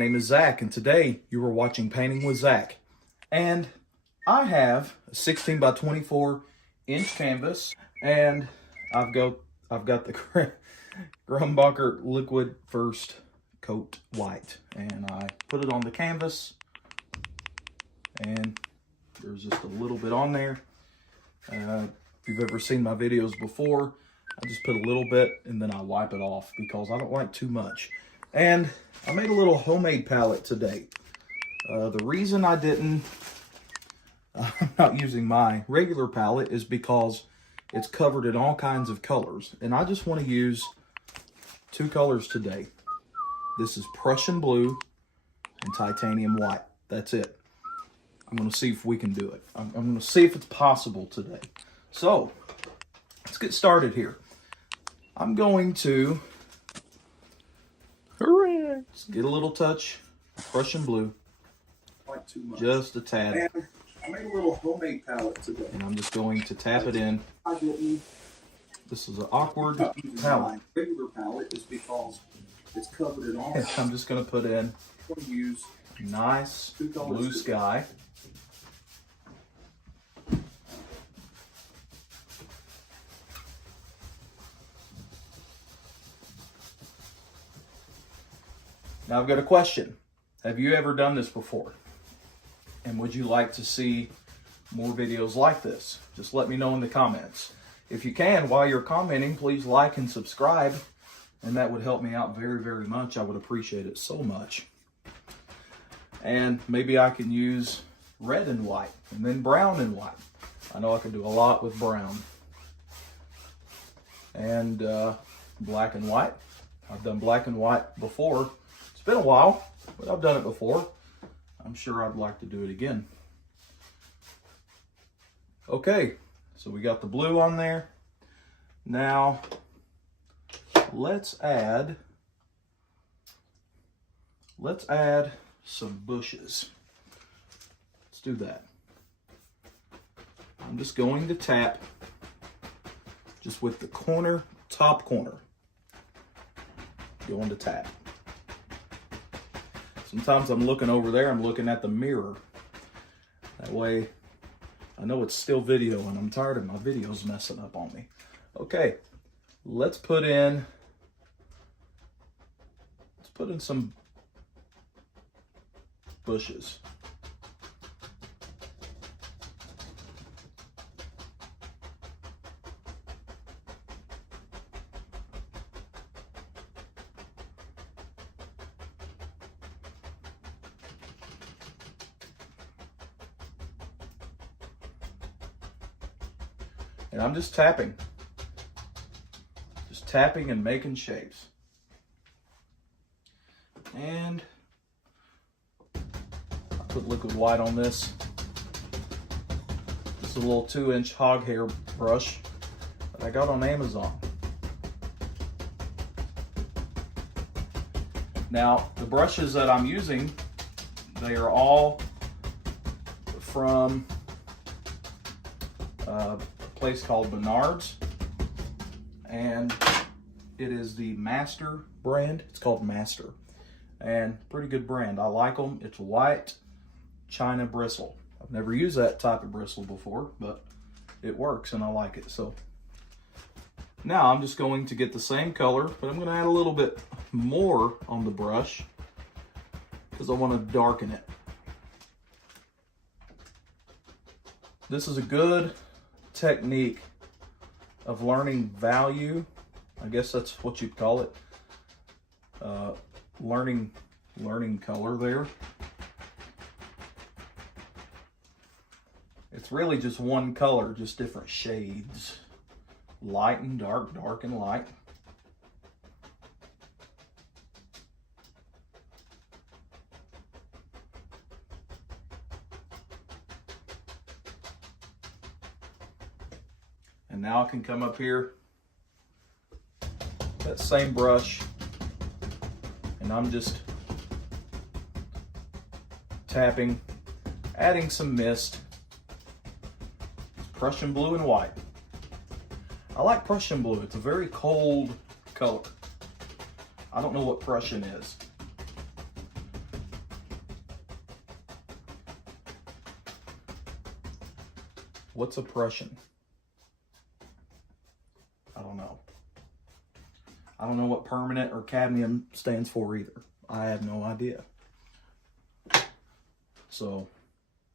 name is Zach, and today you are watching Painting with Zach. And I have a 16 by 24 inch canvas, and I've got the Grumbacher Liquid First Coat White, and I put it on the canvas, and there's just a little bit on there. If you've ever seen my videos before, I just put a little bit and then I wipe it off because I don't like too much. And I made a little homemade palette today. The reason I didn't, I'm not using my regular palette is because it's covered in all kinds of colors. And I just want to use two colors today. This is Prussian blue and titanium white. That's it. I'm going to see if we can do it. I'm going to see if it's possible today. So, let's get started here. I'm going to get a little touch of Prussian blue. Quite too much. Just a tad. And I made a little homemade palette today. And I'm just going to tap it in. This is an awkward palette. Regular palette is because it's covered in all. I'm just going to put in, use nice blue sky. Now I've got a question. Have you ever done this before? And would you like to see more videos like this? Just let me know in the comments. If you can, while you're commenting, please like and subscribe. And that would help me out very, very much. I would appreciate it so much. And maybe I can use red and white, and then brown and white. I know I can do a lot with brown. And black and white. I've done black and white before. It's been a while, but I've done it before. I'm sure I'd like to do it again. Okay, so we got the blue on there. Now, let's add some bushes. Let's do that. I'm just going to tap just with the corner, top corner. Going to tap. Sometimes I'm looking over there, I'm looking at the mirror. That way, I know it's still video and I'm tired of my videos messing up on me. Okay, let's put in some bushes. And I'm just tapping and making shapes. And I put liquid white on this. This is a little 2-inch hog hair brush that I got on Amazon. Now, the brushes that I'm using, they are all from a place called Menards, and it is the Master brand. It's called Master, and pretty good brand. I like them. It's white China bristle. I've never used that type of bristle before, but it works and I like it. So now I'm just going to get the same color, but I'm going to add a little bit more on the brush because I want to darken it. This is a good technique of learning value. I guess that's what you'd call it. Learning color there. It's really just one color, just different shades. Light and dark, dark and light. And now I can come up here, that same brush, and I'm just tapping, adding some mist. It's Prussian blue and white. I like Prussian blue. It's a very cold color. I don't know what Prussian is. What's a Prussian? I don't know. I don't know what permanent or cadmium stands for either. I have no idea. So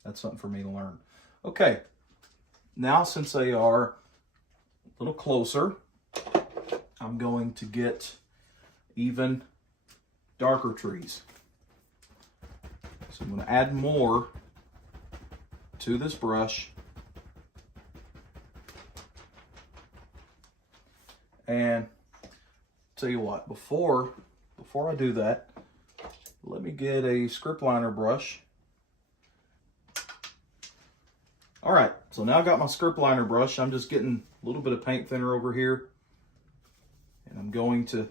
that's something for me to learn. Okay, now since they are a little closer, I'm going to get even darker trees. So I'm going to add more to this brush. And tell you what, before I do that, let me get a script liner brush. All right, so now I've got my script liner brush. I'm just getting a little bit of paint thinner over here. And I'm going to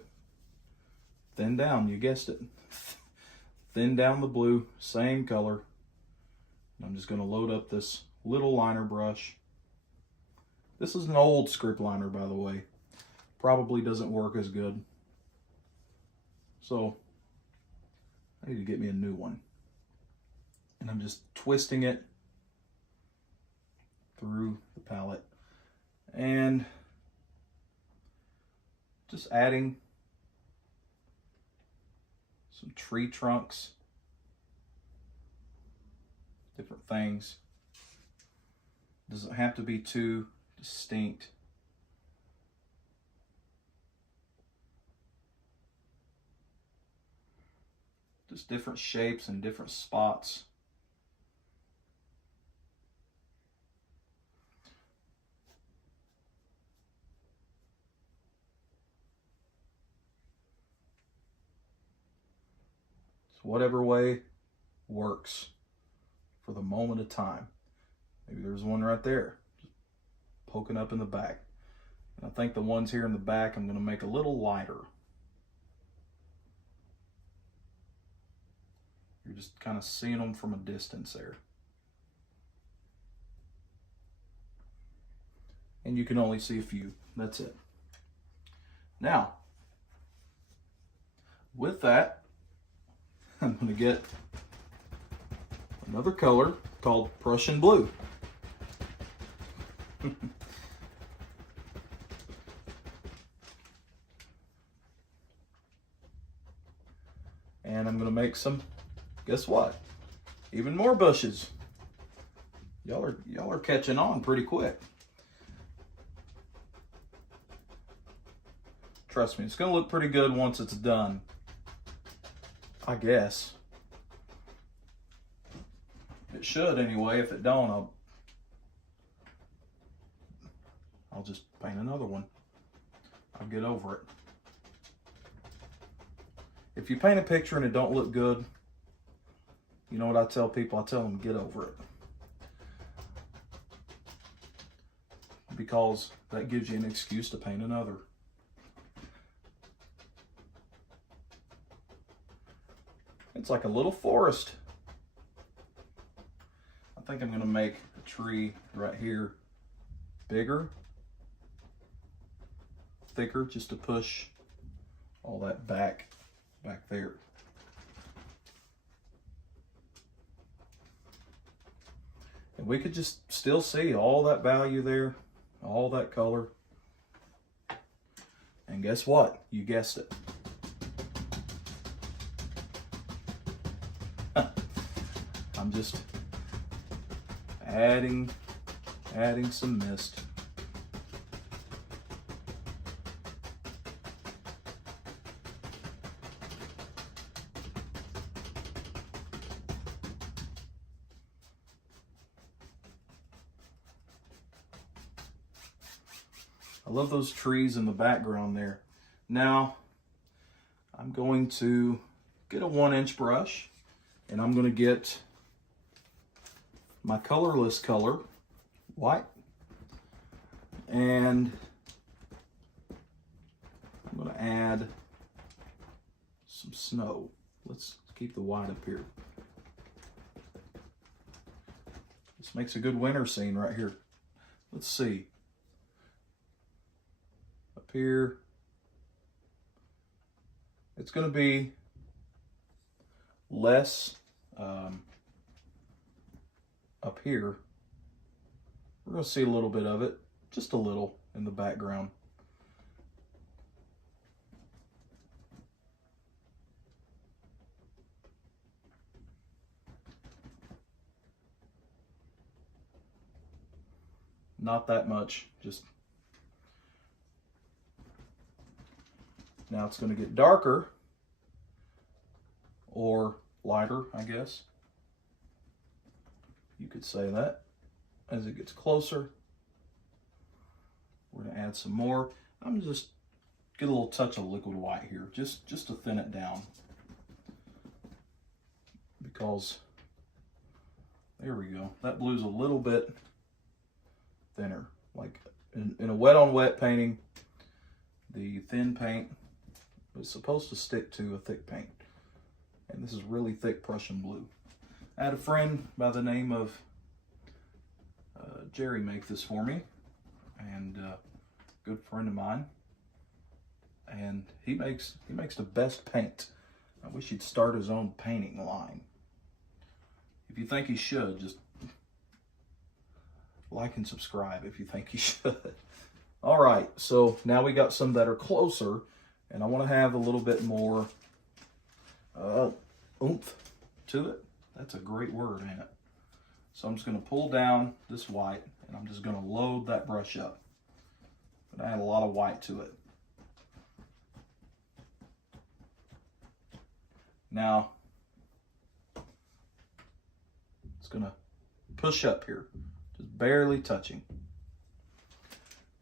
thin down, you guessed it. Thin down the blue, same color. And I'm just gonna load up this little liner brush. This is an old script liner, by the way. Probably doesn't work as good. So I need to get me a new one. And I'm just twisting it through the palette and just adding some tree trunks, different things. Doesn't have to be too distinct. Just different shapes and different spots. Whatever way works for the moment of time. Maybe there's one right there, just poking up in the back. And I think the ones here in the back I'm going to make a little lighter. You're just kind of seeing them from a distance there. And you can only see a few. That's it. Now, with that, I'm going to get another color called Prussian Blue. And I'm going to make some, guess what? Even more bushes. Y'all are catching on pretty quick. Trust me, it's going to look pretty good once it's done. I guess. It should anyway. If it don't, I'll just paint another one. I'll get over it. If you paint a picture and it don't look good, you know what I tell people? I tell them get over it. Because that gives you an excuse to paint another. It's like a little forest. I think I'm going to make a tree right here bigger, thicker, just to push all that back there. And we could just still see all that value there, all that color. And guess what? You guessed it. I'm just adding some mist. I love those trees in the background there. Now, I'm going to get a 1-inch brush and I'm going to get my colorless color, white, and I'm going to add some snow. Let's keep the white up here. This makes a good winter scene right here. Let's see. Up here, it's going to be less up here We're going to see a little bit of it, just a little in the background. Not that much, just now it's going to get darker or lighter, I guess. You could say that. As it gets closer, we're going to add some more. I'm just get a little touch of liquid white here, just to thin it down. Because there we go. That blue's a little bit thinner. Like in a wet on wet painting, the thin paint is supposed to stick to a thick paint. And this is really thick Prussian blue. I had a friend by the name of Jerry make this for me, and good friend of mine, and he makes the best paint. I wish he'd start his own painting line. If you think he should, just like and subscribe if you think he should. All right, so now we got some that are closer, and I want to have a little bit more oomph to it. That's a great word, ain't it? So I'm just going to pull down this white, and I'm just going to load that brush up. But I add a lot of white to it. Now, it's going to push up here, just barely touching.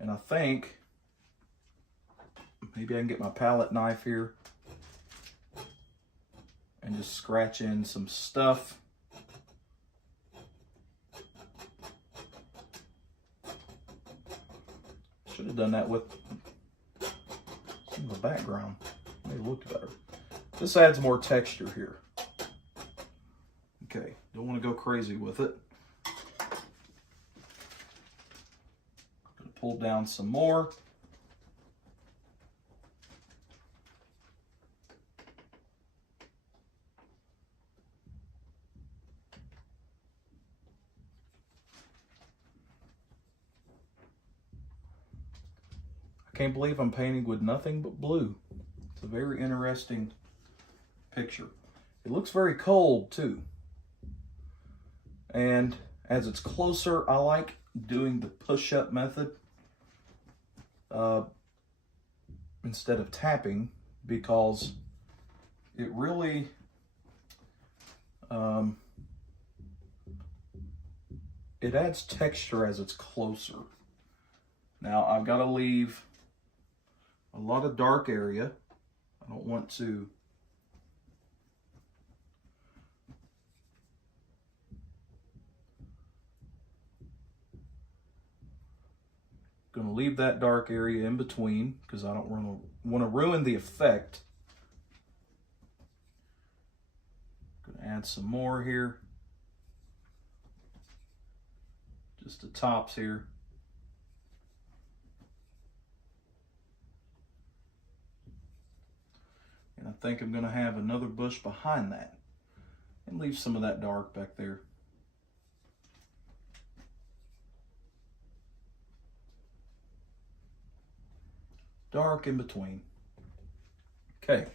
And I think maybe I can get my palette knife here and just scratch in some stuff. Should have done that with some of the background. Maybe it looked better. This adds more texture here. Okay, don't want to go crazy with it. I'm going to pull down some more. I can't believe I'm painting with nothing but blue. It's a very interesting picture. It looks very cold too. And as it's closer, I like doing the push-up method instead of tapping, because it really it adds texture as it's closer. Now I've got to leave a lot of dark area. I don't want to going to leave that dark area in between because I don't want to ruin the effect. Going to add some more here. Just the tops here. And I think I'm going to have another bush behind that and leave some of that dark back there. Dark in between. Okay,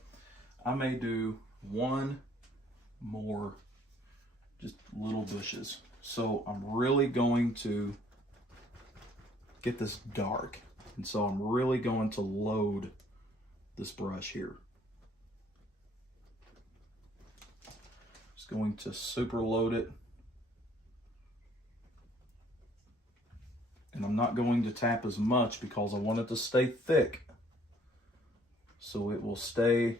I may do one more, just little bushes. So I'm really going to get this dark. And so I'm really going to load this brush here. Just going to super load it. And I'm not going to tap as much because I want it to stay thick. So it will stay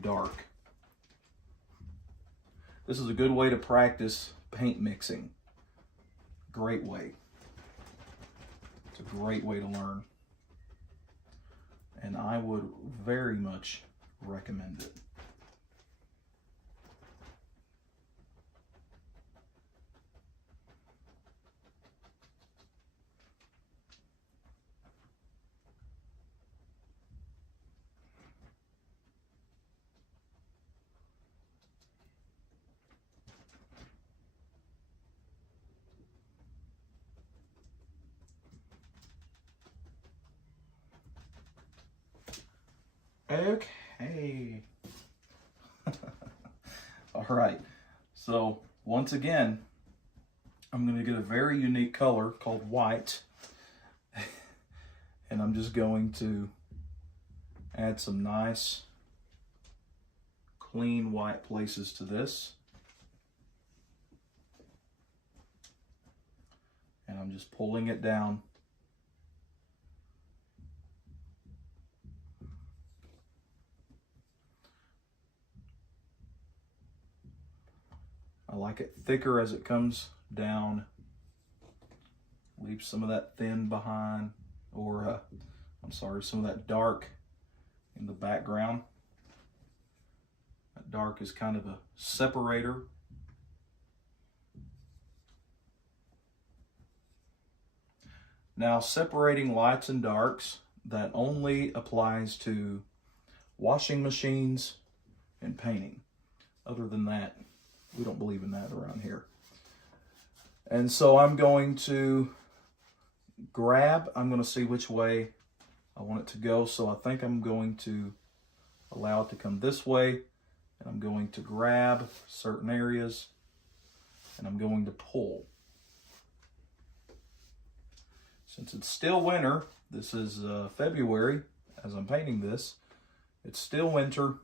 dark. This is a good way to practice paint mixing. Great way. It's a great way to learn. And I would very much recommend it. Okay. All right. So once again, I'm going to get a very unique color called white. And I'm just going to add some nice, clean white places to this. And I'm just pulling it down. I like it thicker as it comes down. Leave some of that thin behind, or I'm sorry, some of that dark in the background. That dark is kind of a separator. Now, separating lights and darks, that only applies to washing machines and painting. Other than that, we don't believe in that around here. And so I'm going to I'm going to see which way I want it to go. So I think I'm going to allow it to come this way, and I'm going to grab certain areas, and I'm going to pull. Since it's still winter, this is February as I'm painting this, it's still winter,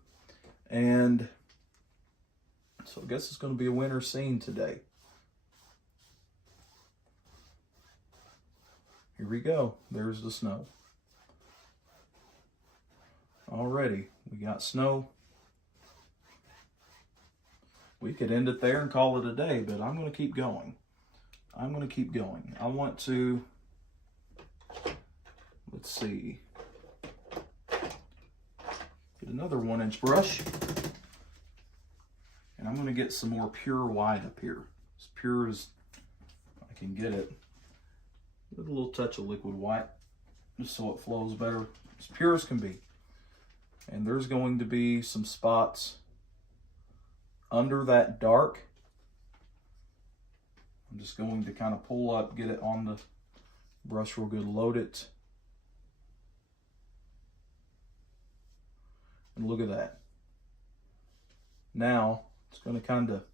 and so I guess it's going to be a winter scene today. Here we go. There's the snow. Already, we got snow. We could end it there and call it a day, but I'm going to keep going. I'm going to keep going. I want to, let's see, get another 1-inch brush. And I'm going to get some more pure white up here. As pure as I can get it. With a little touch of liquid white, just so it flows better. As pure as can be. And there's going to be some spots under that dark. I'm just going to kind of pull up, get it on the brush real good, load it. And look at that. Now, it's going to kind of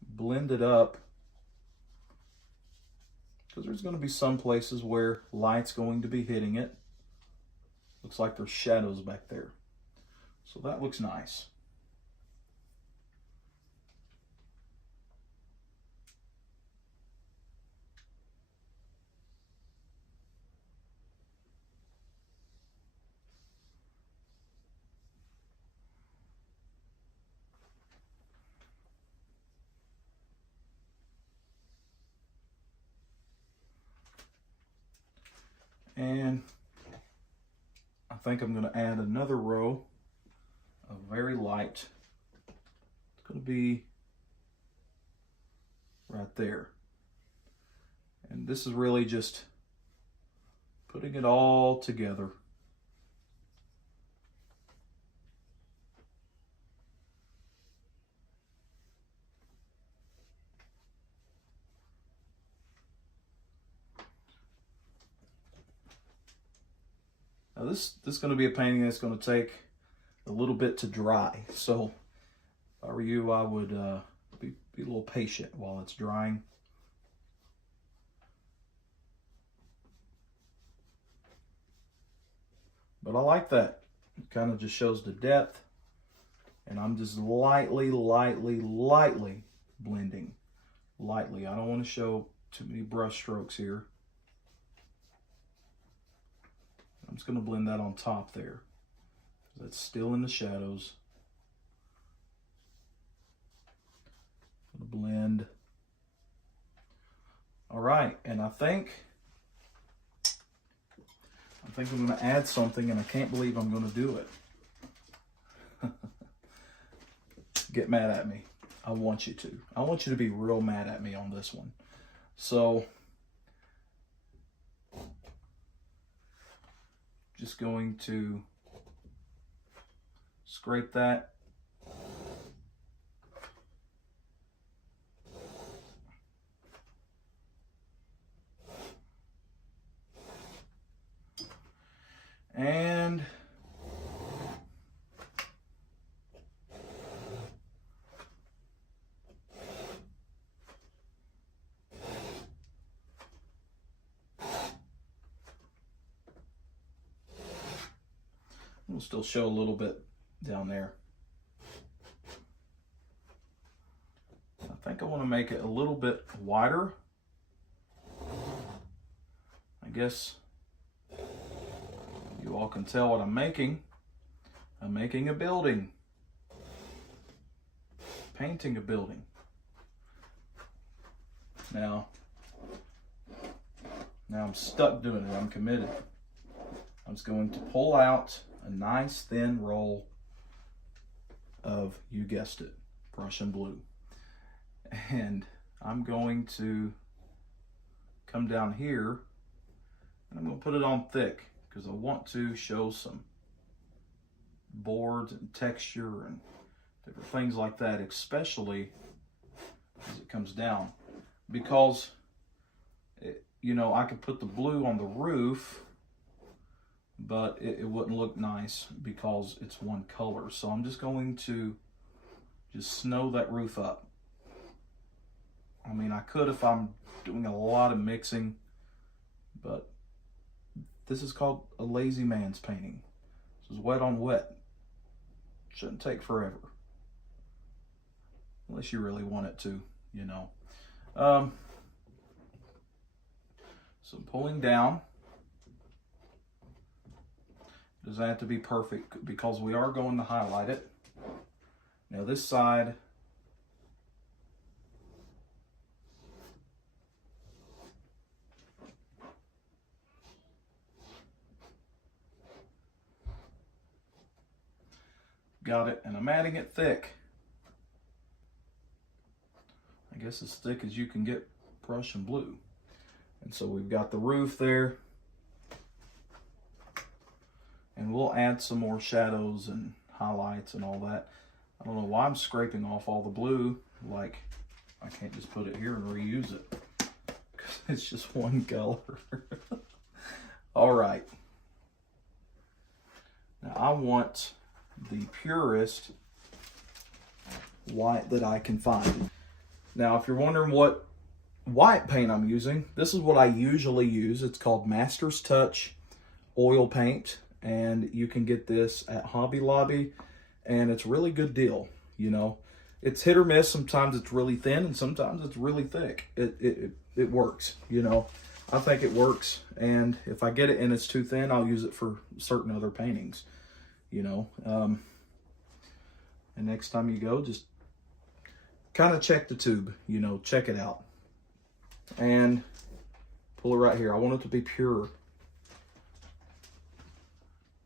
blend it up, because there's going to be some places where light's going to be hitting it. Looks like there's shadows back there. So that looks nice. And I think I'm going to add another row of very light. It's going to be right there. And this is really just putting it all together. Now this is going to be a painting that's going to take a little bit to dry. So if I were you, I would be a little patient while it's drying. But I like that. It kind of just shows the depth. And I'm just lightly blending. Lightly. I don't want to show too many brush strokes here. I'm just going to blend that on top there. That's still in the shadows. I'm going to blend. All right, and I think I'm going to add something, and I can't believe I'm going to do it. Get mad at me. I want you to. I want you to be real mad at me on this one. So, just going to scrape that. And We'll still show a little bit down there. I think I want to make it a little bit wider. I guess you all can tell what I'm making. I'm making a building. Painting a building. Now I'm stuck doing it. I'm committed. I'm just going to pull out a nice thin roll of, you guessed it, Prussian blue. And I'm going to come down here and I'm going to put it on thick because I want to show some boards and texture and different things like that, especially as it comes down. Because, you know, I could put the blue on the roof, but it wouldn't look nice because it's one color. So I'm just going to just snow that roof up. I mean, I could if I'm doing a lot of mixing, but this is called a lazy man's painting. This is wet on wet. Shouldn't take forever. Unless you really want it to, you know. So I'm pulling down. Doesn't have to be perfect because we are going to highlight it. Now this side, got it, and I'm adding it thick. I guess as thick as you can get Prussian blue. And so we've got the roof there. And we'll add some more shadows and highlights and all that. I don't know why I'm scraping off all the blue. Like, I can't just put it here and reuse it, because it's just one color. All right. Now I want the purest white that I can find. Now, if you're wondering what white paint I'm using, this is what I usually use. It's called Master's Touch oil paint, and you can get this at Hobby Lobby, and it's a really good deal. You know, it's hit or miss. Sometimes it's really thin, and sometimes it's really thick. It works. You know, I think it works, and if I get it and it's too thin, I'll use it for certain other paintings. You know, and next time you go, just kind of check the tube, you know, check it out. And pull it right here. I want it to be pure.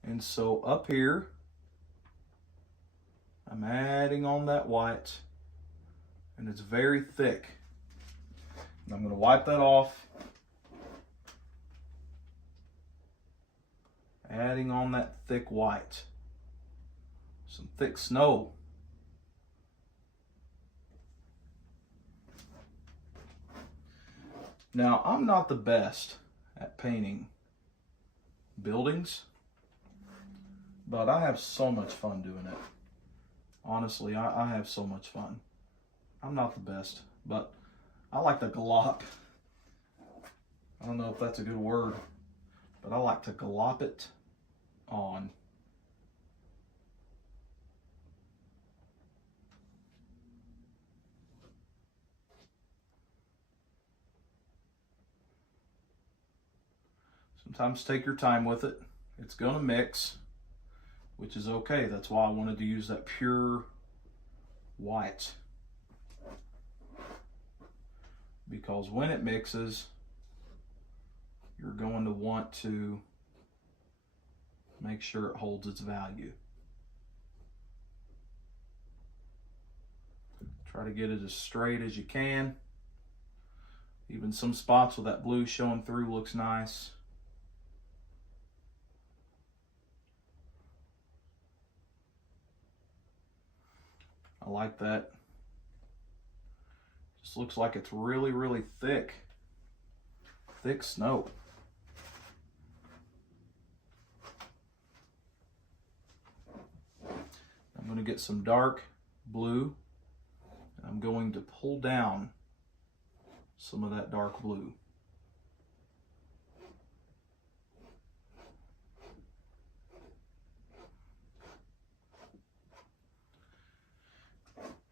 And so up here, I'm adding on that white, and it's very thick. And I'm going to wipe that off. Adding on that thick white. Some thick snow. Now, I'm not the best at painting buildings, but I have so much fun doing it. Honestly, I have so much fun. I'm not the best, but I like to glop. I don't know if that's a good word, but I like to glop it on. Sometimes take your time with it. It's going to mix, which is okay. That's why I wanted to use that pure white. Because when it mixes, you're going to want to make sure it holds its value. Try to get it as straight as you can. Even some spots with that blue showing through looks nice. I like that. Just looks like it's really, really thick. Thick snow. I'm going to get some dark blue. And I'm going to pull down some of that dark blue.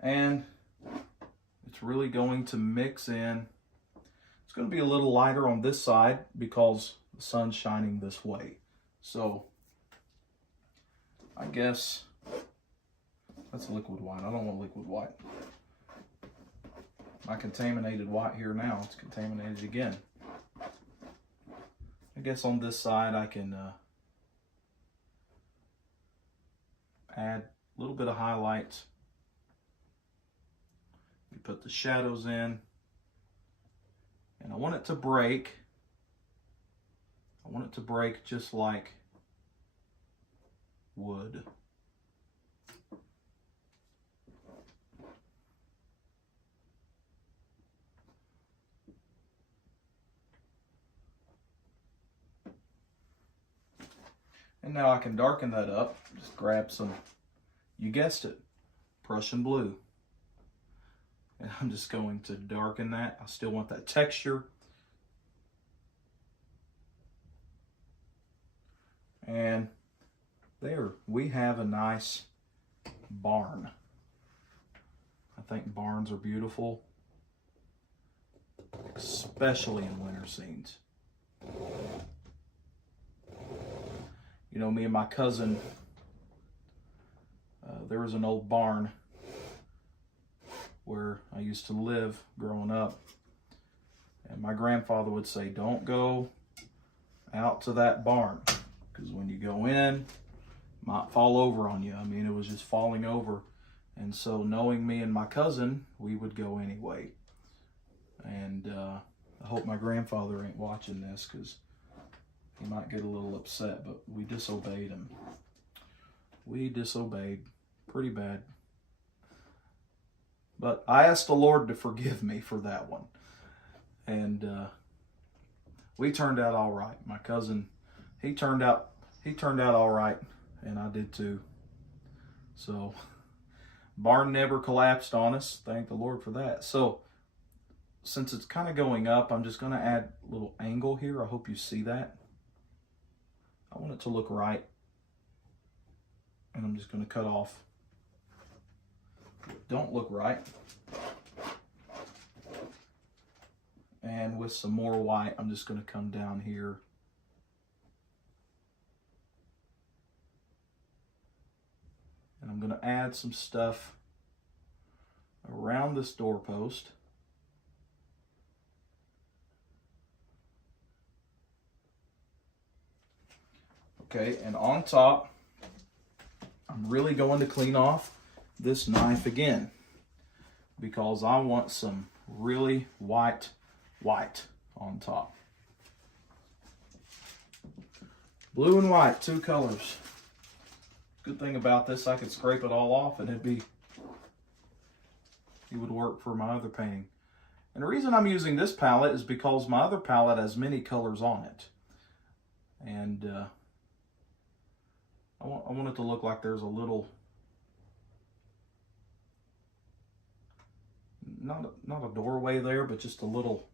And it's really going to mix in. It's going to be a little lighter on this side because the sun's shining this way. So I guess that's liquid white. I don't want liquid white. My contaminated white here now, it's contaminated again. I guess on this side I can add a little bit of highlights. You put the shadows in, and I want it to break. I want it to break just like wood. And now I can darken that up. Just grab some, you guessed it, Prussian blue. And I'm just going to darken that. I still want that texture. And there, we have a nice barn. I think barns are beautiful, especially in winter scenes. You know, me and my cousin, there was an old barn where I used to live growing up. And my grandfather would say, don't go out to that barn, because when you go in, it might fall over on you. I mean, it was just falling over. And so knowing me and my cousin, we would go anyway. And I hope my grandfather ain't watching this, because he might get a little upset, but we disobeyed him. We disobeyed pretty bad. But I asked the Lord to forgive me for that one. And we turned out all right. My cousin, he turned out all right, and I did too. So barn never collapsed on us. Thank the Lord for that. So since it's kind of going up, I'm just going to add a little angle here. I hope you see that. I want it to look right. And I'm just going to cut off what don't look right. And with some more white, I'm just going to come down here. And I'm going to add some stuff around this doorpost. Okay, and on top, I'm really going to clean off this knife again, because I want some really white on top. Blue and white, two colors. Good thing about this, I could scrape it all off and it would work for my other painting. And the reason I'm using this palette is because my other palette has many colors on it. And I want it to look like there's a little, not a doorway there, but just a little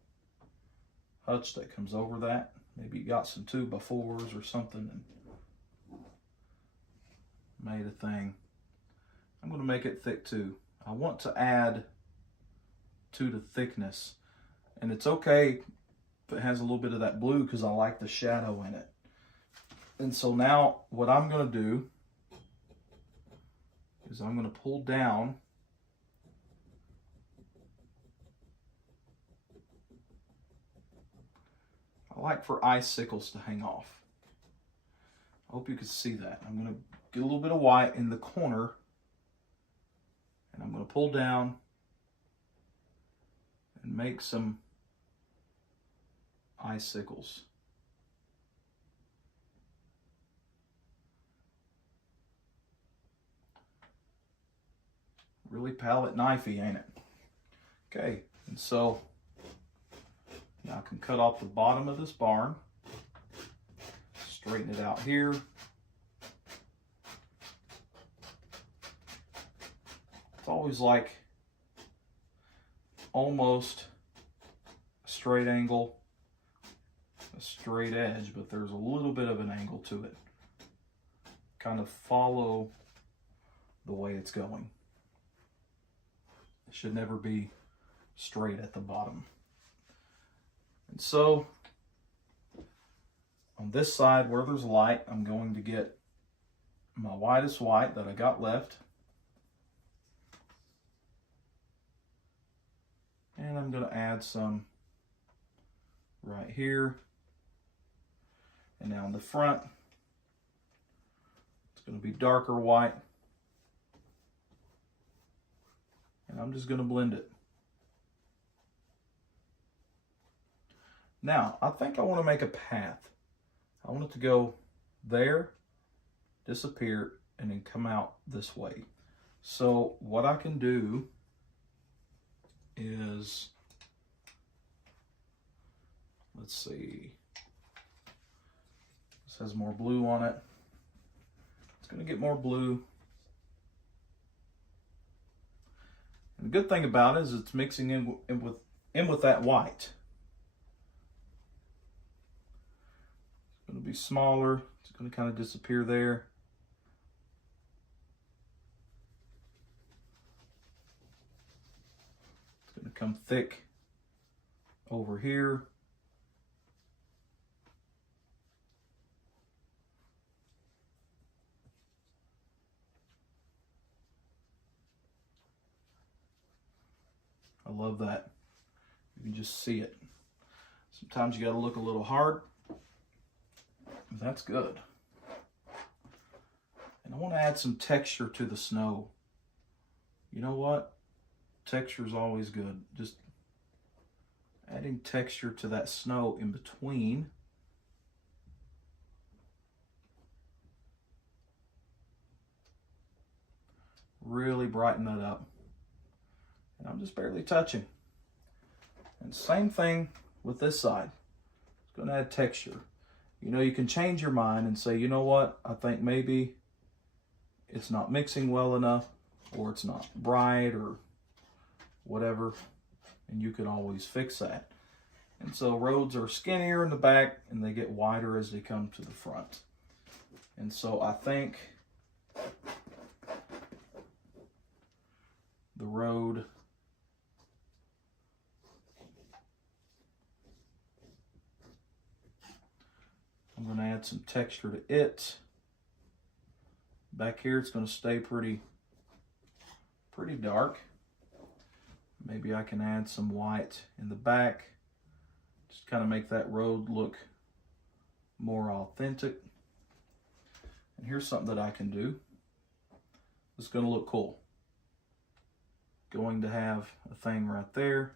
hutch that comes over that. Maybe you got some 2x4s or something and made a thing. I'm going to make it thick too. I want to add to the thickness, and it's okay if it has a little bit of that blue because I like the shadow in it. And so now what I'm going to do is I'm going to pull down I like for icicles to hang off. I hope you can see that. I'm going to get a little bit of white in the corner, and I'm going to pull down and make some icicles. Really palette knifey, ain't it? Okay, and so now I can cut off the bottom of this barn, straighten it out here. It's always like almost a straight angle, a straight edge, but there's a little bit of an angle to it. Kind of follow the way it's going. should never be straight at the bottom. And so on this side where there's light, I'm going to get my whitest white that I got left. And I'm going to add some right here. And now in the front, it's going to be darker white. And I'm just going to blend it. Now, I think I want to make a path. I want it to go there, disappear, and then come out this way. So what I can do is, let's see, this has more blue on it. It's going to get more blue. And the good thing about it is it's mixing in with that white. It's going to be smaller. It's going to kind of disappear there. It's going to come thick over here. I love that. You can just see it. Sometimes you got to look a little hard. That's good. And I want to add some texture to the snow. You know what? Texture is always good. Just adding texture to that snow in between. Really brighten that up. And I'm just barely touching. And same thing with this side. It's going to add texture. You know, you can change your mind and say, you know what, I think maybe it's not mixing well enough, or it's not bright, or whatever, and you can always fix that. And so roads are skinnier in the back, and they get wider as they come to the front. And so I think the road I'm going to add some texture to it. Back here it's going to stay pretty dark. Maybe I can add some white in the back. Just kind of make that road look more authentic. And here's something that I can do. It's going to look cool. Going to have a thing right there.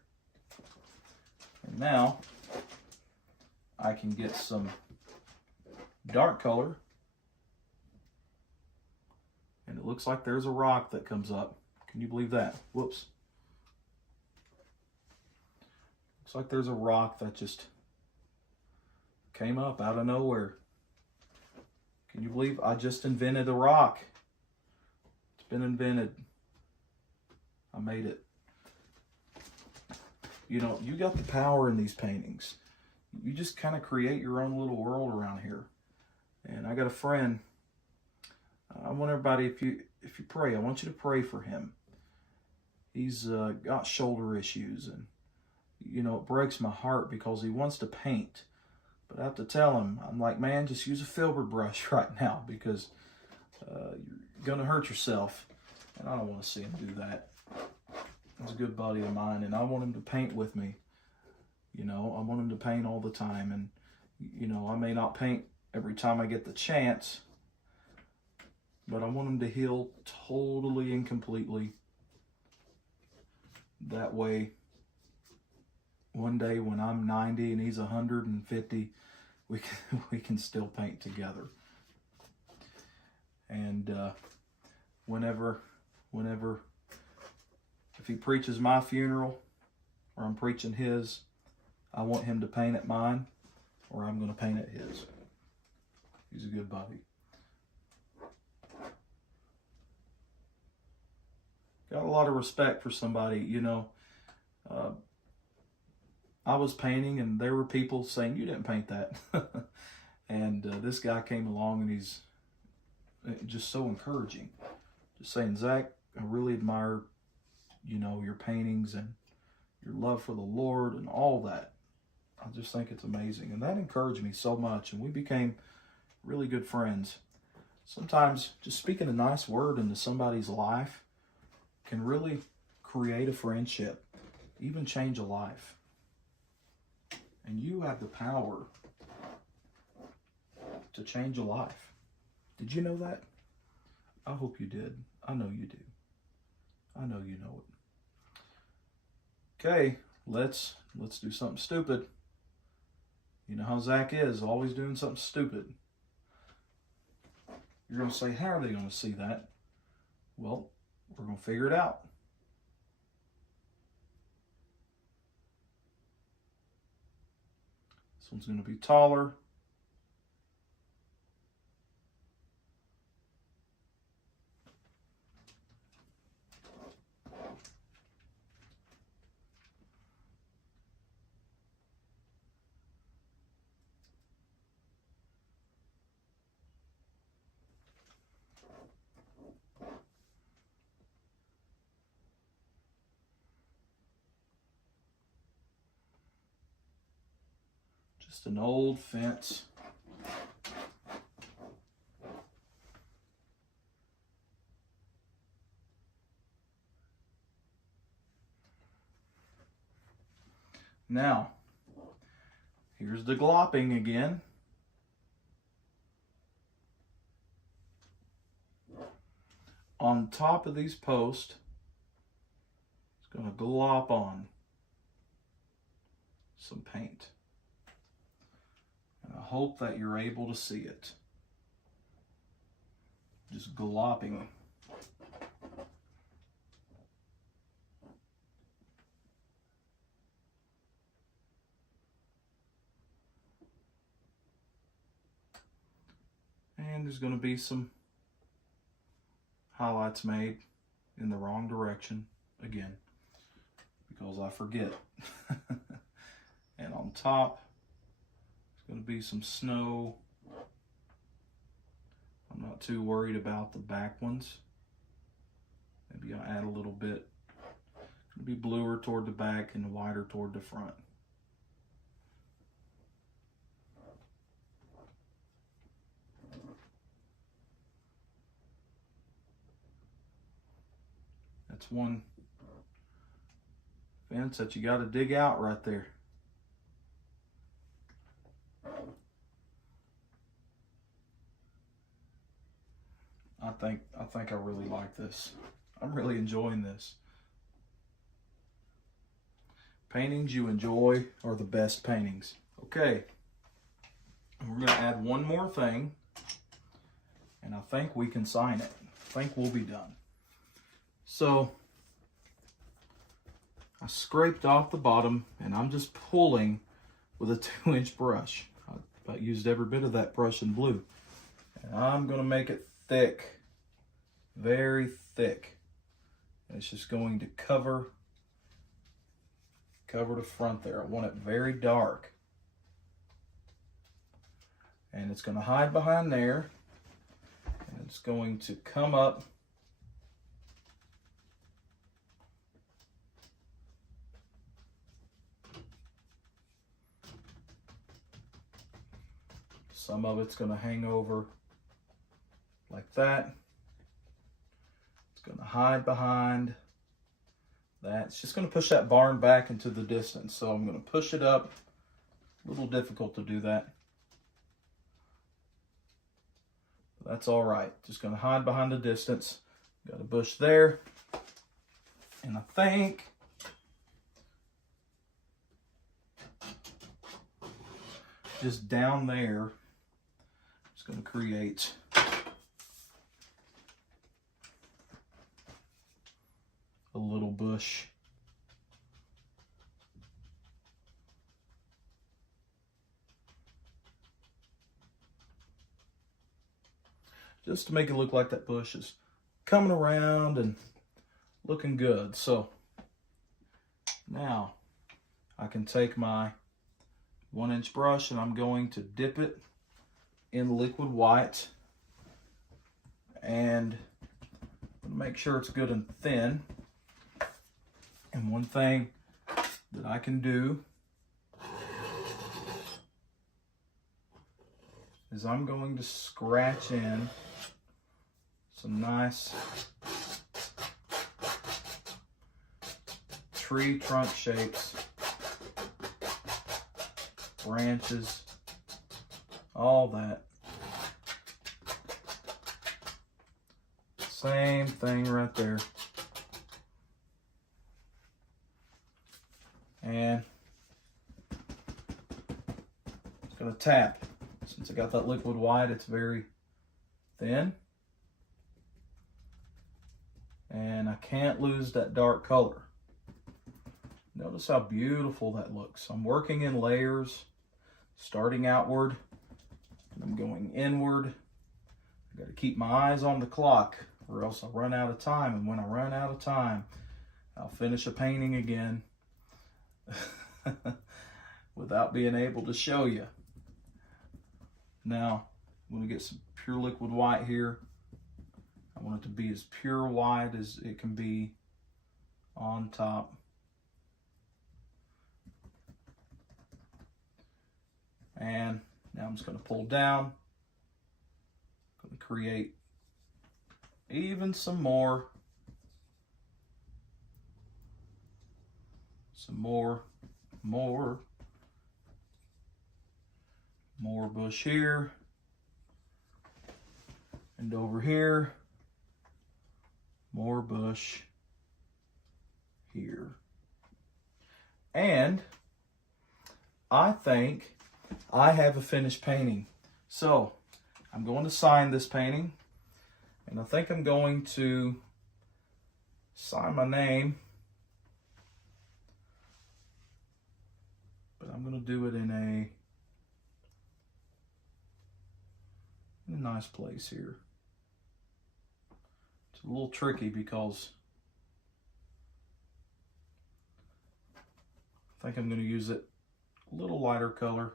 And now I can get some dark color, and it looks like there's a rock that comes up. Can you believe that? Whoops. Looks like there's a rock that just came up out of nowhere. Can you believe I just invented a rock? It's been invented. I made it. You know, you got the power in these paintings. You just kind of create your own little world around here. And I got a friend. I want everybody, if you pray, I want you to pray for him. He's got shoulder issues, and you know, it breaks my heart because he wants to paint. But I have to tell him, I'm like, man, just use a filbert brush right now, because you're gonna hurt yourself, and I don't want to see him do that. He's a good buddy of mine, and I want him to paint with me. You know, I want him to paint all the time, and you know, I may not paint every time I get the chance, but I want him to heal totally and completely. That way, one day when I'm 90 and he's 150, we can still paint together. And whenever, if he preaches my funeral or I'm preaching his, I want him to paint at mine, or I'm going to paint at his. He's a good buddy. Got a lot of respect for somebody, you know. I was painting and there were people saying, you didn't paint that. And this guy came along and he's just so encouraging. Just saying, Zach, I really admire you know, your paintings and your love for the Lord and all that. I just think it's amazing. And that encouraged me so much. And we became really good friends. Sometimes just speaking a nice word into somebody's life can really create a friendship, even change a life. And you have the power to change a life. Did you know that? I hope you did. I know you do. I know you know it. Okay, let's do something stupid. You know how Zach is, always doing something stupid. You're going to say, how are they going to see that? Well, we're going to figure it out. This one's going to be taller. Just an old fence. Now, here's the glopping again. On top of these posts, it's going to glop on some paint. And I hope that you're able to see it. Just glopping. And there's going to be some highlights made in the wrong direction again, because I forget. And on top, there's going to be some snow. I'm not too worried about the back ones. Maybe I'll add a little bit. It'll be bluer toward the back and whiter toward the front. That's one fence that you got to dig out right there. I think I really like this. I'm really enjoying this. Paintings you enjoy are the best paintings. Okay. And we're going to add one more thing, and I think we can sign it. I think we'll be done. So I scraped off the bottom, and I'm just pulling with a 2-inch brush. I used every bit of that brush in blue. And I'm going to make it thick, very thick. And it's just going to cover the front there. I want it very dark. And it's going to hide behind there. And it's going to come up some of it's going to hang over like that. It's going to hide behind that. It's just going to push that barn back into the distance. So I'm going to push it up. A little difficult to do that. But that's all right. Just going to hide behind the distance. Got a bush there. And I think just down there, it's going to create a little bush. Just to make it look like that bush is coming around and looking good. So now I can take my 1-inch brush and I'm going to dip it in liquid white and make sure it's good and thin. And one thing that I can do is I'm going to scratch in some nice tree trunk shapes, branches, all that. Same thing right there. And just gonna tap. Since I got that liquid white, it's very thin. And I can't lose that dark color. Notice how beautiful that looks. I'm working in layers, starting outward, and I'm going inward. I gotta keep my eyes on the clock or else I'll run out of time. And when I run out of time, I'll finish a painting again without being able to show you. Now, I'm going to get some pure liquid white here. I want it to be as pure white as it can be on top. And now I'm just going to pull down. I'm going to create even some more. More bush here. And over here, more bush here. And I think I have a finished painting. So I'm going to sign this painting, and I think I'm going to sign my name, but I'm going to do it in a nice place here. It's a little tricky because I think I'm going to use it a little lighter color.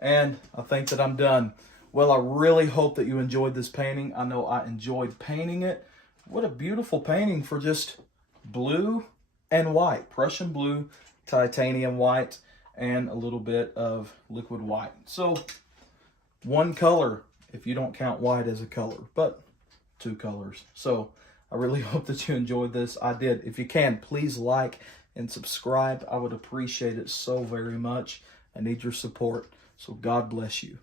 And I think that I'm done. Well, I really hope that you enjoyed this painting. I know I enjoyed painting it. What a beautiful painting for just blue and white. Prussian blue, titanium white, and a little bit of liquid white. So, one color, if you don't count white as a color, but two colors. So, I really hope that you enjoyed this. I did. If you can, please like and subscribe. I would appreciate it so very much. I need your support. So God bless you.